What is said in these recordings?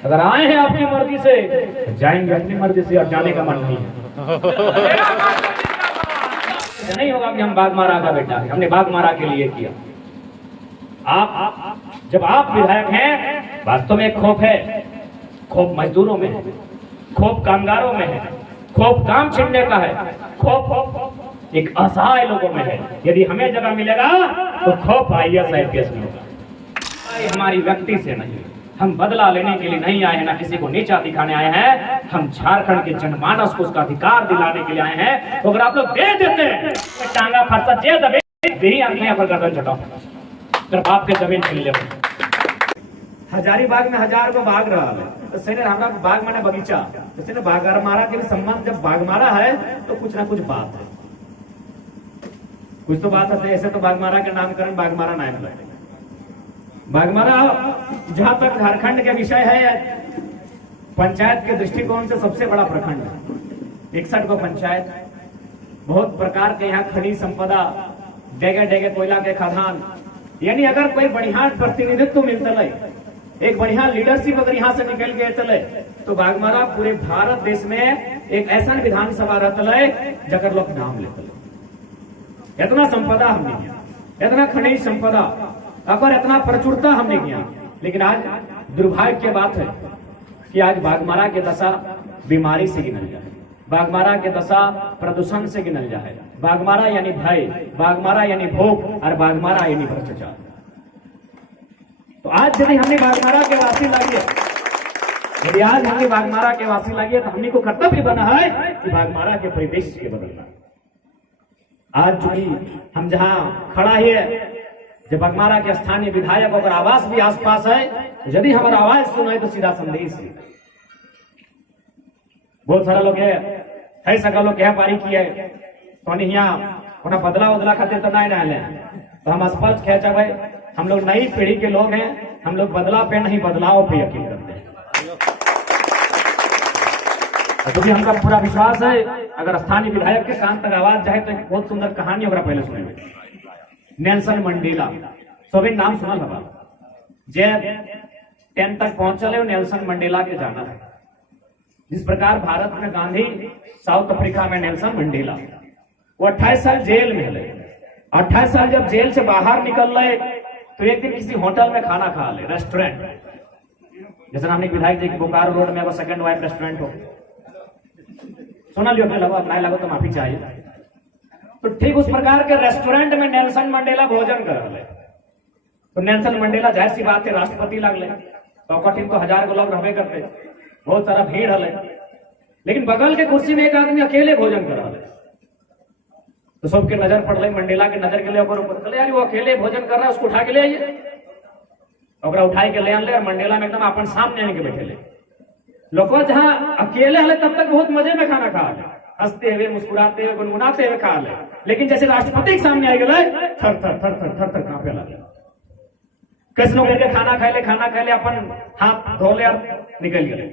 अगर आए हैं आपकी मर्जी से तो जाएंगे अपनी मर्जी से, और जाने का मन नहीं है। नहीं होगा कि हम बाघमारा का बेटा है, हमने बाघमारा के लिए किया। आप जब आप विधायक हैं, वास्तव में खौफ है, खौफ मजदूरों में है, खौफ कामगारों में है, खौफ काम छीनने का है, खौफ एक असहाय लोगों में है। यदि हमें जगह मिलेगा तो खौफ IAS IPS में होगा। हमारी व्यक्ति से नहीं, हम बदला लेने के लिए नहीं आए हैं, ना किसी को नीचा दिखाने आए हैं। हम झारखंड के जनमानस को उसका अधिकार दिलाने के लिए आए हैं। तो अगर आप लोग दे देते हैं टांगा फरसा जे दबे यही आंखें पर गर्दन चटाओ, अगर बाप के जमीन छीन ले। हजारीबाग में 1000 को बाघ रहा है, तो सेने हमरा बाघ माने बगीचा, तो सेने बाघमारा के संबंध जब बाघमारा है तो कुछ ना कुछ बात है, कुछ तो बात है। ऐसे तो बाघमारा के नामकरण बाघमारा नाम है। बाघमारा जहां तक झारखंड के विषय है, पंचायत के दृष्टिकोण से सबसे बड़ा प्रखंड है। 61 को पंचायत, बहुत प्रकार के यहाँ खनिज संपदा, डेगे डेगे कोयला के खदान, यानी अगर कोई बढ़िया प्रतिनिधित्व मिलता है, एक बढ़िया लीडरशिप अगर यहाँ से निकल गए तले, तो बाघमारा पूरे भारत देश में एक ऐसा विधानसभा रहता है जगह लोग नाम लेते। इतना संपदा हमने किया, इतना खनिज संपदा, अगर इतना प्रचुरता हमने किया, लेकिन आज दुर्भाग्य की बात है कि आज बाघमारा के दशा बीमारी से गिनल जाए, बाघमारा के दशा प्रदूषण से गिनल जाए। बाघमारा यानी भय, बाघमारा यानी भूख, और बाघमारा यानी भ्रष्टाचार। तो आज यदि हमने बाघमारा के वासी लागिए, यदि आज हमने बाघमारा के वासी लागिए, तो हमने को कर्तव्य बना है कि बाघमारा के परिवेश के बदलना। आज चूंकि हम जहां खड़ा है, जब बाघमारा के स्थानीय विधायक अगर आवास भी आसपास है, तो यदि हमारा आवाज सुनाए तो सीधा संदेश है। बहुत सारा लोग है सका लोग क्या पारी किया है, तो यहाँ बदला वदला खाते तो नहीं डाले, तो हम स्पष्ट खेचा भाई, हम लोग नई पीढ़ी के लोग हैं, हम लोग बदला पे नहीं बदलाव पे यकीन करते हैं। क्योंकि हमका पूरा विश्वास है, अगर स्थानीय विधायक के कान तक आवाज जाए तो एक बहुत सुंदर कहानी होगा पहले सुनेंगे। नेल्सन मंडेला, सभी नाम सुना लगा, जे 10 तक पहुंचल है, नेल्सन मंडेला के जाना है। जिस प्रकार भारत में गांधी, साउथ अफ्रीका में नेल्सन मंडेला, वो 28 साल जेल में है। 28 साल जब जेल से बाहर निकल रहे, तो एक दिन किसी होटल में खाना खा ले, रेस्टोरेंट, जैसे हमने विधायक जी की बोकारो रोड में वो सेकंड वाइफ रेस्टोरेंट हो, सुना लियो, अपने लगो नहीं लगो तो माफी चाहिए। तो ठीक उस प्रकार के रेस्टोरेंट में नेल्सन मंडेला भोजन कर रहे, तो नेल्सन मंडेला जाहिर सी बात है राष्ट्रपति लगले, तो कठिन तो 1000 लोग रहबे करते, बहुत सारा भीड़ हले, लेकिन बगल के कुर्सी में एक आदमी अकेले भोजन कर रहा है, तो सबके नजर पड़ रही, मंडेला के नजर के लिए ऊपर, यार वो अकेले भोजन कर रहा है, उसको उठा के ले आइए। उठाई के ले आन ले, और मंडेला में एकदम अपन सामने आने के बैठे ले। लोग जहां अकेले हले तब तक बहुत मजे में खाना खा ले, हंसते हुए, मुस्कुराते हुए, गुनगुनाते हुए खा ले, लेकिन जैसे राष्ट्रपति के सामने आ गए, थर थर थर थर थर थर कांपे लगे। कैसे लोग लेके खाना खा ले, अपन हाथ धो ले और निकल गए।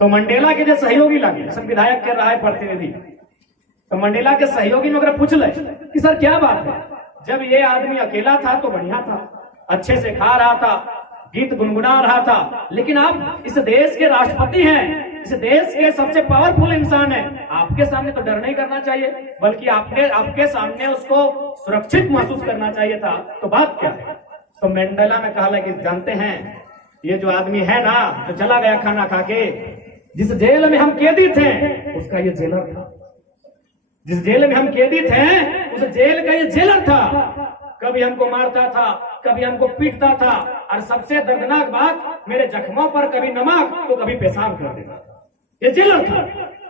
तो मंडेला के जो सहयोगी लगे, सब विधायक के रहा है प्रतिनिधि, तो मंडेला के सहयोगी में अगर पूछ ले कि सर क्या बात है, जब ये आदमी अकेला था तो बढ़िया था, अच्छे से खा रहा था, गीत गुनगुना रहा था, लेकिन आप इस देश के राष्ट्रपति हैं, इस देश के सबसे पावरफुल इंसान हैं, आपके सामने तो डर नहीं करना चाहिए, बल्कि आपके सामने उसको सुरक्षित महसूस करना चाहिए था। तो बात क्या है? तो मंडेला में कहा कि जानते हैं, ये जो आदमी है ना, तो चला गया खाना खा के, जिस जेल में हम कैदी थे उसका ये जेलर था, जिस जेल में हम कैदी थे उस जेल का ये जेलर था। कभी हमको मारता था, कभी हमको पीटता था, और सबसे दर्दनाक बात, मेरे जख्मों पर कभी नमक तो कभी पेशाब कर देता था। ये जेलर था।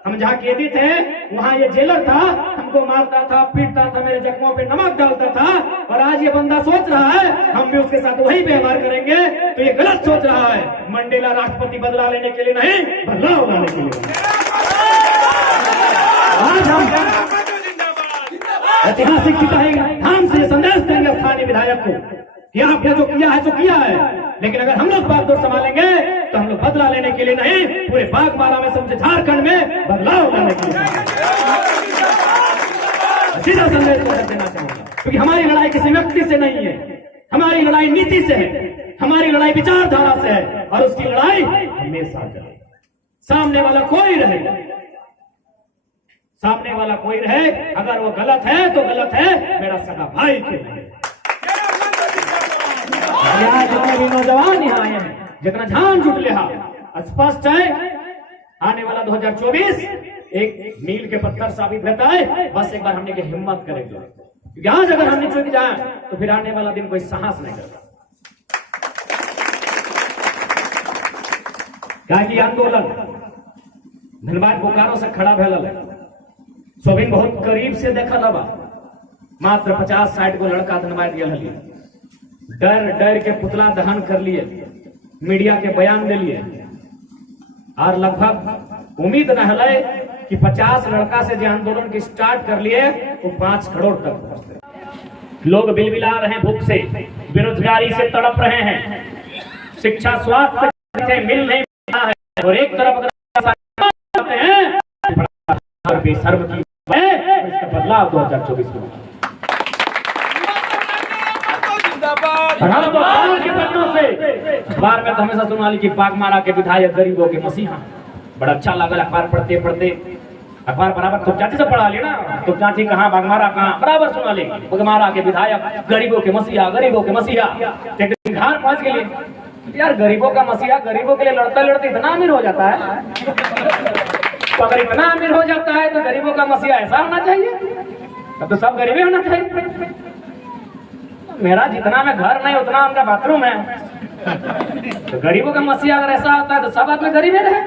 हम जहाँ कैदी थे वहाँ ये जेलर था, हमको मारता था, पीटता था, मेरे जख्मों पे नमक डालता था। और आज ये बंदा सोच रहा है हम भी उसके साथ वही व्यवहार करेंगे, तो ये गलत सोच रहा है। मंडेला राष्ट्रपति बदला लेने के लिए नहीं, बदलाव लाने के लिए। आज हम ऐतिहासिक हम से संदेश देंगे स्थानीय विधायक को कि आपने जो किया है सो किया है, लेकिन अगर हम लोग बात को संभालेंगे तो हम लोग बदला लेने के लिए नहीं, पूरे बाघमारा में समझे झारखंड में बदलाव लाने के लिए सीधा संदेश देना चाहूंगा। क्योंकि हमारी लड़ाई किसी व्यक्ति से नहीं है, हमारी लड़ाई नीति से है। हमारी लड़ाई विचारधारा से है और उसकी लड़ाई हमेशा चले। सामने वाला कोई रहे, सामने वाला कोई रहे, अगर वो गलत है तो गलत है, मेरा सगा भाई क्यों नहीं। जितने भी नौजवान यहाँ आए हैं, जितना ध्यान जुट लिया, स्पष्ट है आने वाला 2024 एक मील के पत्थर साबित रहता है। बस एक बार हमने की हिम्मत करेंगे, क्योंकि आज अगर हमने चुक जाए तो फिर आने वाला दिन कोई साहस नहीं करता। क्या कि आंदोलन धनबाद बोकारो से खड़ा भेल, सोबिन बहुत करीब से देखल हवा। मात्र 50-60 को लड़का धनबाद गए, डर डर के पुतला दहन कर लिए, मीडिया के बयान दे लिए, और लगभग उम्मीद न है कि 50 लड़का से जो आंदोलन की स्टार्ट कर लिए वो 5 करोड़ तक पहुंचते। लोग बिलबिला रहे हैं, भूख से, बेरोजगारी से तड़प रहे हैं, शिक्षा स्वास्थ्य से मिल नहीं रहा है, और एक तरफ अगर हैं बेशर्म की इसका बदलाव 2024 में। अखबार में तो हमेशा सुना ली कि बागमारा के विधायक गरीबों के मसीहा, बड़ा अच्छा लगा अखबार पढ़ते पढ़ते। अखबार बराबर तो चाची से पढ़ा ली ना, तो चाची कहाँ बागमारा कहाँ, बराबर सुना ली बागमारा के विधायक गरीबों के मसीहा, गरीबों के मसीहा। घर पहुंच के लिए यार गरीबों का मसीहा गरीबों के लिए लड़ते लड़ते इतना अमीर हो जाता है, तो अगर इतना अमीर हो जाता है तो गरीबों का मसीहा ऐसा होना चाहिए, तब तो सब गरीबी होना चाहिए। मेरा जितना में घर नहीं उतना उनका बाथरूम है, तो गरीबों का मसीहा अगर ऐसा होता है तो सब आदमी गरीब रहे।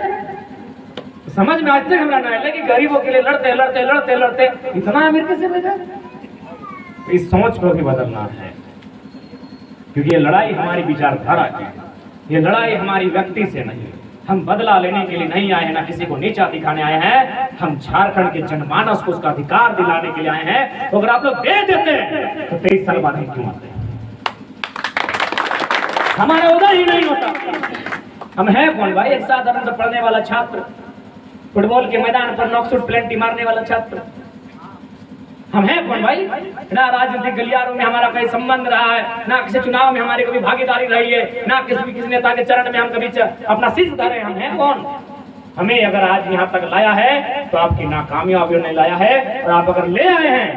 तो समझ में आज तक हमारा ना है कि गरीबों के लिए लड़ते लड़ते लड़ते लड़ते इतना अमीर कैसे हो जाए। इस सोच को भी बदलना है, क्योंकि ये लड़ाई हमारी विचारधारा की, ये लड़ाई हमारी व्यक्ति से नहीं। हम बदला लेने के लिए नहीं आए हैं, ना किसी को नीचा दिखाने आए हैं। हम झारखंड के जनमानस को उसका अधिकार दिलाने के लिए आए हैं। तो अगर आप लोग दे देते तो 23 साल बाद क्यों आते, हमारा उदय ही नहीं होता। हम हैं कौन भाई, एक साधारण से पढ़ने वाला छात्र, फुटबॉल के मैदान पर नॉकशॉट प्लेंटी मारने वाला छात्र। हम हैं कौन भाई, ना राजनीतिक गलियारों में हमारा कोई संबंध रहा है, ना किसी चुनाव में हमारी कभी भागीदारी रही है, ना किसी नेता के चरण में हम कभी अपना शीश धरे। हम हैं कौन? हमें अगर आज यहाँ तक लाया है तो आपकी नाकामयाबियों ने लाया है, और आप अगर ले आए हैं,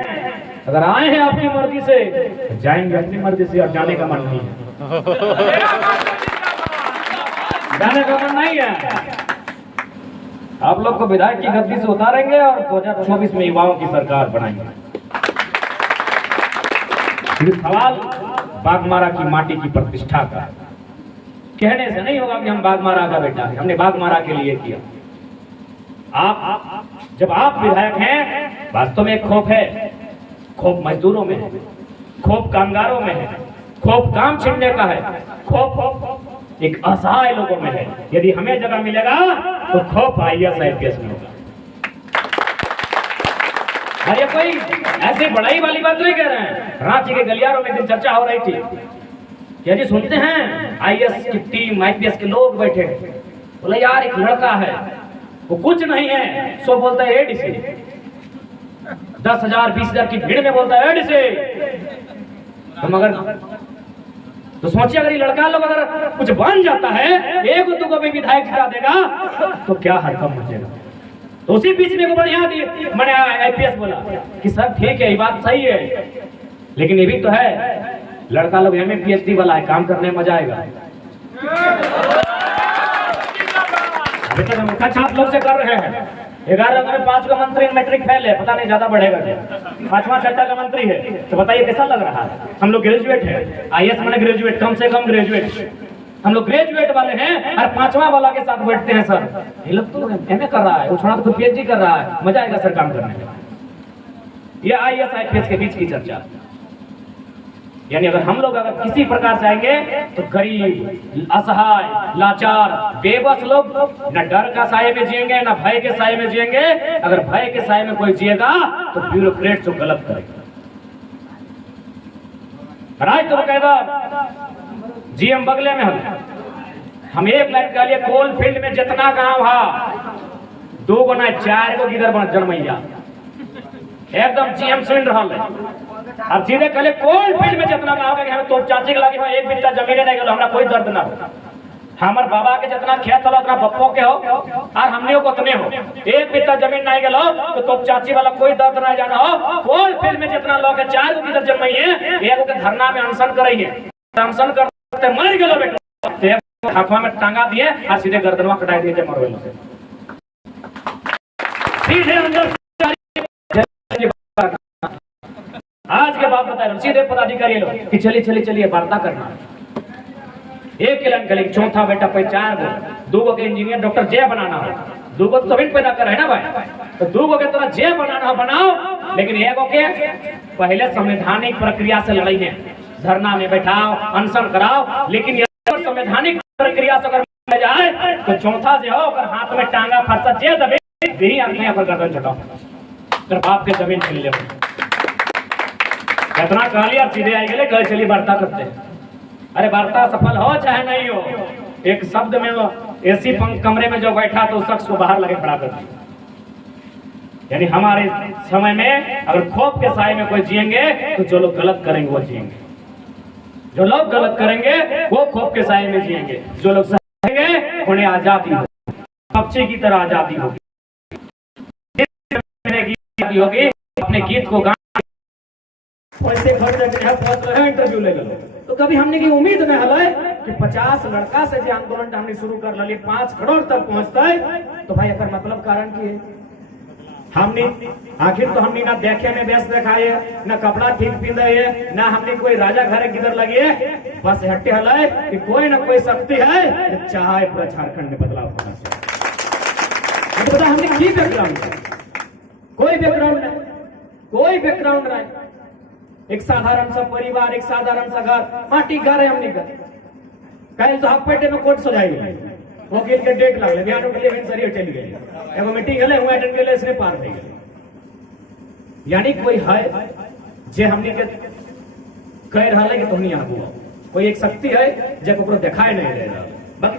अगर आए हैं अपनी मर्जी से, तो जाएंगे अपनी मर्जी से, और जाने का मन नहीं है। जाने का मन नहीं है। आप लोग को विधायक की गद्दी से उतारेंगे और 2024 में युवाओं की सरकार बनाएंगे। सवाल बागमारा की माटी की प्रतिष्ठा का, कहने से नहीं होगा कि हम बागमारा का बेटा है, हमने बागमारा के लिए किया। आप जब आप विधायक हैं, वास्तव में खौफ है, खौफ मजदूरों में है, खौफ कामगारों में है, खौफ काम छीनने का है, खौफ एक असहाय लोगों में है। यदि हमें जगह मिलेगा तो खौफ IAS IPS में होगा। अरे कोई ऐसी बड़ाई वाली बात नहीं कह रहे हैं। रांची के गलियारों में दिन चर्चा हो रही थी, यदि सुनते हैं IAS की टीम, IPS के लोग बैठे, बोले यार एक लड़का है, वो कुछ नहीं है, सो बोलता है एड से, 10,000 20,000 की भीड़ में बोलता है एड से। तो मगर तो सोचिए अगर ये लड़का लोग अगर कुछ बन जाता है, एक दुगो भी विधायक जिता देगा तो क्या हरकत मचेगा। तो उसी बीच में बढ़िया मैंने IPS बोला कि सर ठीक है, ये बात सही है, लेकिन ये भी तो है लड़का लोग MA PhD वाला है, काम करने में मजा आएगा। अभी तक हम अच्छा आप लोग से कर रहे हैं, 11 में 5 का मंत्री मैट्रिक फेल है, पता नहीं ज्यादा बढ़ेगा क्या, 5वां 6वां का मंत्री है, तो बताइए कैसा लग रहा है। हम लोग ग्रेजुएट है, IAS मैंने ग्रेजुएट, कम से कम ग्रेजुएट, हम लोग ग्रेजुएट वाले हैं, और 5वां वाला के साथ बैठते हैं। सर ये लोग तो MA कर रहा है, वो छोड़ा तो PhD कर रहा है, मजा आएगा सर काम करने में। ये IAS IPS के बीच की चर्चा, यानी अगर हम लोग अगर किसी प्रकार से आएंगे तो गरीब, असहाय, लाचार, बेबस लोग न डर का साये में जिएंगे, न भय के साये में जिएंगे। अगर भय के साये में कोई जिएगा तो ब्यूरोक्रेट जो गलत करेगा। राज तो कहता GM बगले में हम 1 लाख के लिए कोल फील्ड में जितना गांव है 2 गो ना 4 गो गिदर बन जन्मैया, एकदम GM सुन रहा है। अब सीधे कहले कोई फील्ड में जितना गाँव के हमें तोप चाची के लगी हो एक बिट्टा जमीन नहीं गलो हमरा कोई दर्द ना हो। हमार बाबा के जितना खेत होला उतना बप्पो के हो और हमने को उतने हो। एक बिट्टा जमीन नहीं गलो तो तोप चाची वाला कोई दर्द ना जाना हो। कोई फील्ड में जितना लोग है 4 गो इधर जमाई है एगो के धरना में अनशन कराइए अनशन करते मर गेलो बेटा हाथवा में टांगा दिए और सीधे गर्दनवा कटा दिए मरवेलो से सीधे अंदर। आज के बाद बता रहा हूं सीधे पदाधिकारी लोग कि चलिए वार्ता करना। एक किलन कल चौथा बेटा पे 4 गो 2 गो के इंजीनियर डॉक्टर जय बनाना हो 2 गो तो पैदा कर है ना भाई तो 2 गो के तरह जय बनाना बनाओ लेकिन एगो के पहले संवैधानिक प्रक्रिया से लड़ाई है धरना में बैठाओ अनशन कराओ। लेकिन संवैधानिक प्रक्रिया से अगर जाए तो चौथा जो हो अगर हाथ में टांगा फरसा जे दबे यही अपने पर गर्दन चटाओ फिर बाप के जमीन छीन ले। इतना कह लिया सीधे आई गए कल चलिए वार्ता करते हैं। अरे वार्ता सफल हो चाहे नहीं हो एक शब्द में वो एसी कमरे में जो बैठा तो उस शख्स को बाहर लगे खड़ा कर दिया। यानी हमारे समय में अगर खौफ के साए में कोई जिएंगे तो जो लोग गलत करेंगे वो जिएंगे जो लोग गलत करेंगे वो खौफ के साए में जिएंगे जो लोग सहेंगे उन्हें आजादी होगी पक्षी की तरह आजादी होगी होगी अपने गीत को वैसे घर इंटरव्यू ले लो तो कभी हमने की उम्मीद न हल कि 50 लड़का से जो आंदोलन हमने शुरू कर लिया 5 करोड़ तक पहुंचता है तो भाई अगर मतलब कारण की है हमने आखिर तो हमने ना देखे में व्यस्त दिखाए ना कपड़ा ठीक पहने है ना हमने कोई राजा घरे किधर लगी है बस हट्टे हल है कि कोई ना कोई शक्ति है चाहे पूरा झारखंड में बदलाव होना चाहिए। तो हमने की बैकग्राउंड कोई बैकग्राउंड नहीं एक साधारण सा परिवार एक साधारण सा घर माटी घर है हमने घर कल तो हाफ पेटे में कोर्ट सजाई वकील के डेट लागले बिहान के लिए सरिया चली गई एगो मीटिंग हले हुआ अटेंड केले इसने पार हो गई। यानी कोई है जे हमने के कह रहा है कि तुम यहाँ हुआ कोई एक शक्ति है जब ओकरो दिखाई नहीं दे रहा बाकी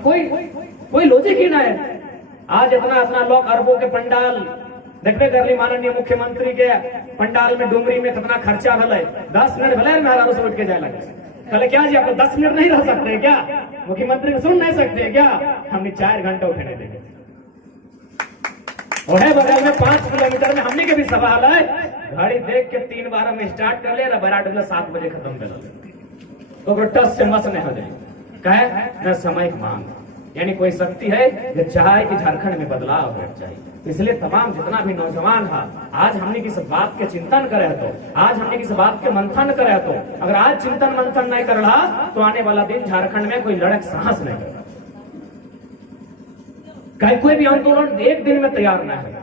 कोई लॉजिक ही ना है। आज इतना लोग अरबों के पंडाल देखते कर ली माननीय मुख्यमंत्री के पंडाल में डुमरी में कितना खर्चा भले 10 मिनट भले मेहरारू से उठ के जाए लगे कल क्या जी आपको 10 मिनट नहीं रह सकते क्या मुख्यमंत्री को सुन नहीं सकते क्या हमने 4 घंटे उठे नहीं देंगे और है बगल में 5 किलोमीटर में हमने के भी सवाल है घड़ी देख के 3 बार हम स्टार्ट कर ले बराट 7 बजे खत्म कर तो टस से मस नहीं हो जाए कहे न समय की मांग यानी कोई शक्ति है जो चाहे कि झारखंड में बदलाव हो चाहिए। इसलिए तमाम जितना भी नौजवान है आज हमने किस बात के चिंतन करे तो आज हमने किस बात के मंथन करे तो अगर आज चिंतन मंथन नहीं कर रहा तो आने वाला दिन झारखंड में कोई लड़क साहस नहीं कर रहा कोई भी आंदोलन एक दिन में तैयार न है।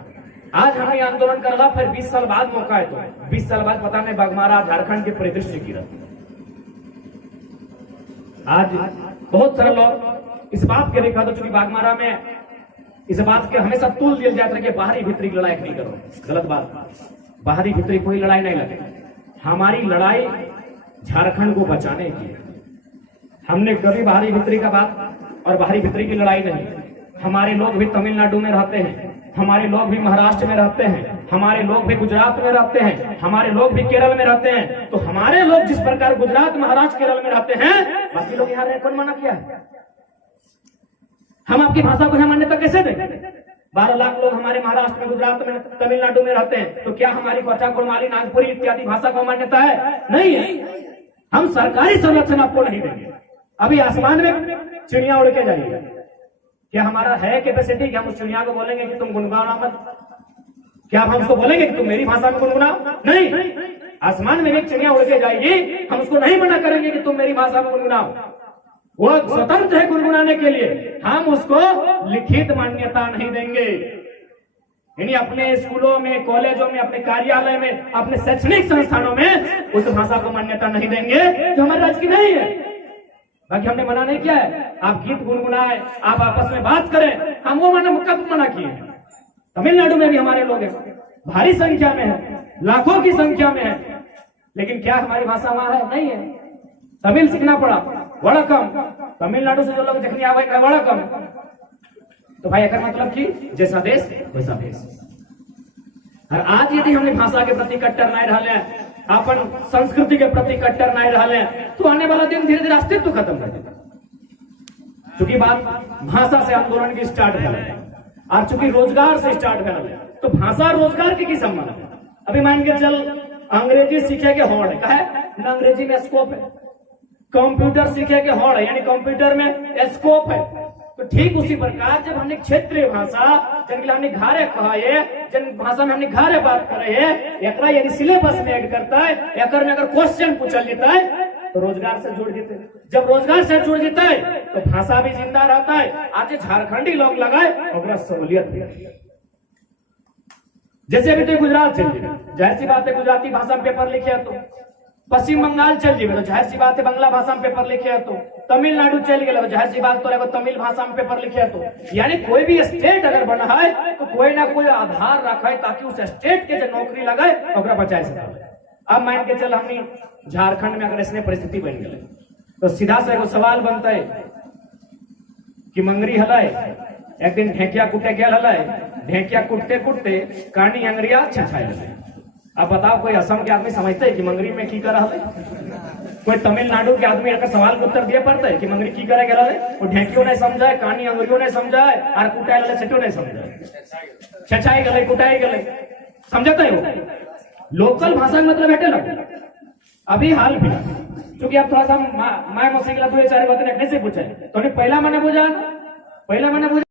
आज हमने आंदोलन कर रहा फिर 20 साल बाद मौका है तो 20 साल बाद पता नहीं बाघमारा झारखंड के परिदृश्य की रहती आज बहुत सारे लोग इस बात के देखा तो चूंकि बाघमारा में इस बात के हमेशा तुल दिया जाता है कि बाहरी भीतरी की लड़ाई नहीं करो गलत बात बाहरी भीतरी कोई लड़ाई नहीं लगे हमारी लड़ाई झारखंड को बचाने की हमने कभी बाहरी भीतरी का बात और बाहरी भीतरी की लड़ाई नहीं। हमारे लोग भी तमिलनाडु में रहते हैं हमारे लोग भी महाराष्ट्र में रहते हैं हमारे लोग भी गुजरात में रहते हैं हमारे लोग भी केरल में रहते हैं। तो हमारे लोग जिस प्रकार गुजरात महाराष्ट्र केरल में रहते हैं बाकी लोग यहाँ कौन मना किया है हम आपकी भाषा को यहाँ मान्यता कैसे दें 12 लाख लोग हमारे महाराष्ट्र में गुजरात में तमिलनाडु में रहते हैं तो क्या हमारी कोटा कुड़माली नागपुरी इत्यादि भाषा को मान्यता है नहीं है। हम सरकारी संरक्षण आपको नहीं देंगे। अभी आसमान में चिड़िया उड़ के जाएगी क्या हमारा है कैपेसिटी कि हम उस चिड़िया को बोलेंगे कि तुम गुनगुनाओ मत क्या हम उसको बोलेंगे कि तुम मेरी भाषा में गुनगुनाओ नहीं। आसमान में एक चिड़िया उड़ के जाएगी हम उसको नहीं मना करेंगे कि तुम मेरी भाषा में गुनगुनाओ वो स्वतंत्र है गुनगुनाने के लिए हम उसको लिखित मान्यता नहीं देंगे। यानी अपने स्कूलों में कॉलेजों में अपने कार्यालय में अपने शैक्षणिक संस्थानों में उस भाषा को मान्यता नहीं देंगे जो हमारे राज्य की नहीं है। बाकी हमने मना नहीं किया है आप गीत गुनगुनाए आप आपस में बात करें हम वो मना किए हैं। तमिलनाडु में भी हमारे लोग हैं भारी संख्या में है लाखों की संख्या में है लेकिन क्या हमारी भाषा वहां है नहीं है। तमिल सीखना पड़ा वड़कम तमिलनाडु से जो लोग देखने आवे वड़कम तो भाई अगर मतलब कि जैसा देश वैसा भेष। और आज यदि हमने भाषा के प्रति कट्टर नहीं रहा अपन संस्कृति के प्रति कट्टर नहीं रहे तो आने वाला दिन धीरे धीरे अस्तित्व खत्म कर देगा। चूंकि बात भाषा से आंदोलन की स्टार्ट कर और चूंकि रोजगार से स्टार्ट कर तो भाषा रोजगार की संबंध है। अभी मान के चल अंग्रेजी सीखे के होड़ है न अंग्रेजी में स्कोप है, कंप्यूटर सीखे के होड़ है यानी कंप्यूटर में स्कोप है। तो ठीक उसी प्रकार जब हमने क्षेत्रीय भाषा जिनके हमने घारे कहा है, जिन भाषा में हमने घारे बात करे है, एकरा यदि सिलेबस में ऐड करता है, एकर में अगर क्वेश्चन पूछल जाता है तो रोजगार से जुड़ जाते हैं। जब रोजगार से जुड़ जाता है तो भाषा भी जिंदा रहता है। आज झारखंडी लोग लगाए और सहूलियत भी है। जैसे अभी तो गुजरात चल जाए, जाहिर सी बात है गुजराती भाषा में पेपर लिखे तो, पश्चिम बंगाल चल जाए तो जाहिर सी बात है बांग्ला भाषा में पेपर लिखे तो, तमिलनाडु चल गए जाहिर सी बात तो तमिल भाषा में पेपर लिखे तो। यानी कोई भी स्टेट अगर बना है तो कोई ना कोई आधार रखा है ताकि उस स्टेट के जो नौकरी लगाए और बचाए सके। अब मान के चल हमने झारखंड में अगर ऐसे परिस्थिति बन गई तो सीधा से एगो सवाल बनता है कि मंगरी हलाए एक दिन ढेकिया कुटे गया हलाए, ढेकिया कुटते कुटते कानी अंगरिया छछाए लगे। अब बताओ कोई असम के आदमी समझते है कि मंगरी में की कर रहा है? कोई तमिलनाडु के आदमी अगर सवाल का उत्तर दिए पड़ता है कि मंगरी की करे गया है? वो ढेकियों नहीं समझाए, कानी अंगरियों नहीं समझाए और कुटाए लगे सेटो नहीं समझाए, छछाई गए कुटाई गए, समझते हो? लोकल भाषा में मतलब बैठे लगे। अभी हाल फिलहाल क्योंकि अब थोड़ा सा मैं मौसी के लिए 2-4 बातें रखने से पूछे तो पहला मैंने बुझा